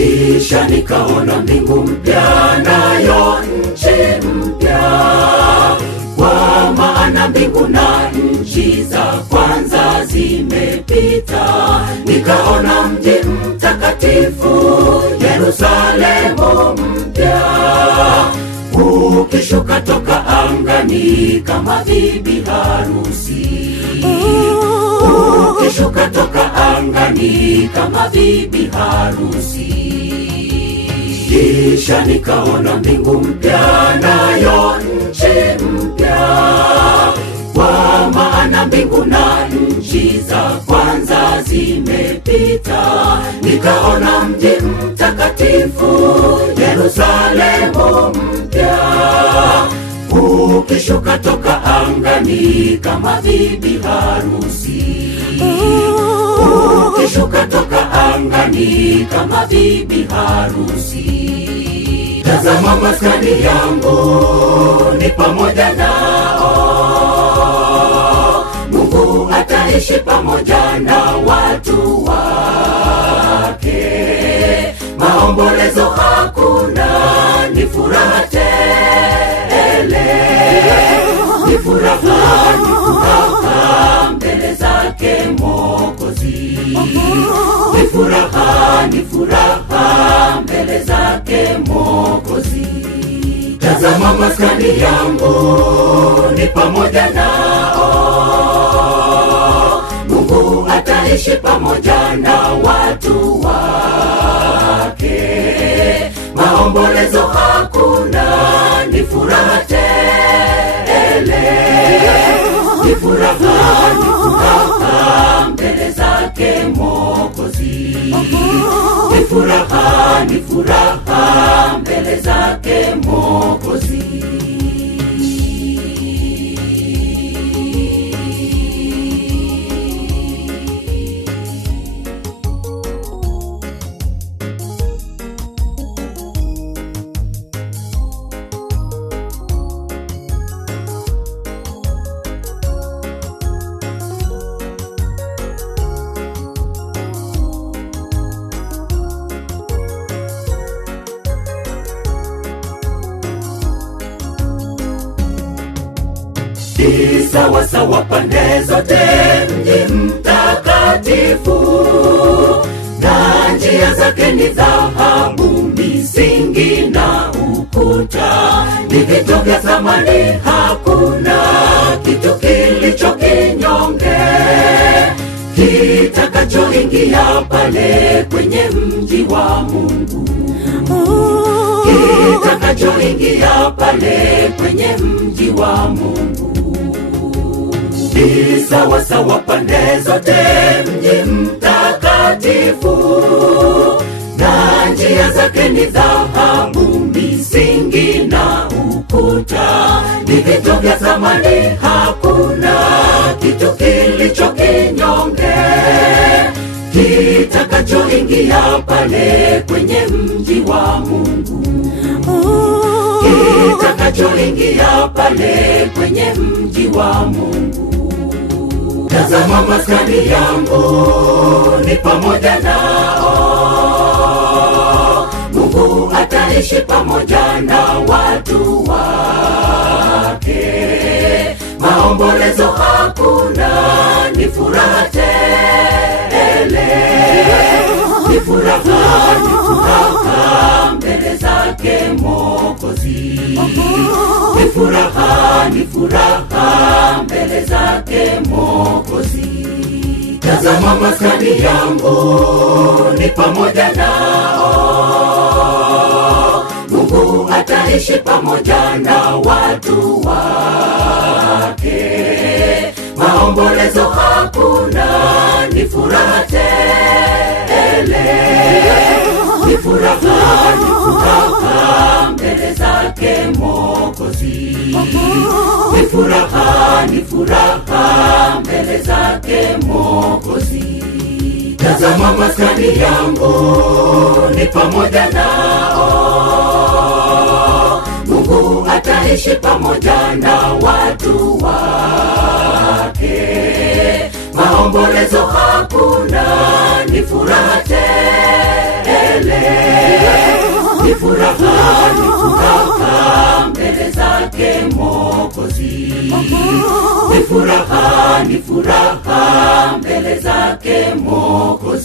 Kisha nikaona mbingu mpya nayo nchi mpya, kwa maana mbingu na nchi za kwanza zimepita. Nikaona mji mtakatifu Yerusalemu mpya, ukishuka toka angani kama bibi harusi. Ukishuka toka angani kama bibi harusi. Kisha nikaona mbingu mpya nayo nchi mpya, kwa maana mbingu na nchi za kwanza zimepita. Nikaona mji mtakatifu Yerusalemu mpya, ukishuka toka angani kama bibi harusi. Ukishuka toka angani kama bibi harusi. Tazama maskani yangu ni pamoja nao, Mungu ataishi pamoja na watu wake. Maombolezo hakuna, ni furaha tele, ni furaha mbele zake Mwokozi. Ni furaha mbele zake Mwokozi. Tazama maskani yangu ni pamoja nao, Mungu ataishi pamoja na watu wake. Maombolezo hakuna, ni furaha tele, ni furaha mbele zake Mwokozi. Ni furaha mbele zake Mwokozi. Ni sawa sawa pande zote mji mtakatifu, na njia zake ni dhahabu, misingi na ukuta ni vitu vya thamani. Hakuna kitu kilicho kinyonge kitakachoingia pale kwenye mji wa Mungu, kitakachoingia pale kwenye mji wa Mungu. Ni sawa sawa pande zote mji mtakatifu, na njia zake ni dhahabu, misingi na ukuta ni vitu vya thamani. Hakuna kitu kilicho kinyonge kitakachoingia pale kwenye mji wa Mungu, kitakachoingia pale kwenye mji wa Mungu. Tazama maskani yangu ni pamoja nao, Mungu ataishi pamoja na watu wake. Maombolezo hakuna, ni furaha tele, ni furaha mbele zake Mwokozi. Ni furaha mbele zake Mwokozi. Tazama maskani yangu ni pamoja nao, Mungu ataishi pamoja na watu wake. Maombolezo hakuna, ni furaha tele, ni furaha mbele zake Mwokozi. Ni furaha mbele zake Mwokozi. Tazama maskani yangu ni pamoja nao, Mungu ataishi pamoja na watu wake. maombolezo hakuna, ni furaha tele. Ni furaha mbele zake Mwokozi. Ni furaha mbele zake Mwokozi.